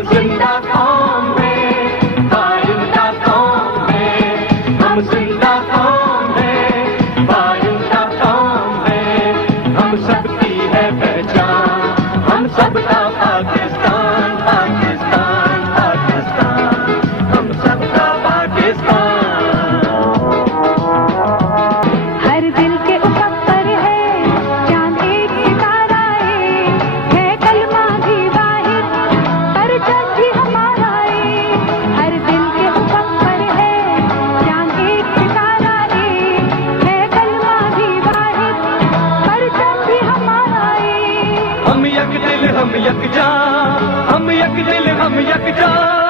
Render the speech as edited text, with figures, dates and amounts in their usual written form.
हम जिंदा कौम हैं, बारिंदा कौम हैं, हम जिंदा कौम हैं, बारिंदा कौम हैं, हम सबकी है पहचान, हम सबका पाकिस्तान, पाकिस्तान, पाकिस्तान, हम सबका पाकिस्तान। हर दिल के ऊपर है चांद एक सितारा है कलमा भी वाहिद पर जब भी हमारा हर दिल के ऊपर है चांद एक सितारा है कलमा भी वाहिद पर जब भी हमारा हम यक दिल हम यक जान, हम यक दिल हम यक जान।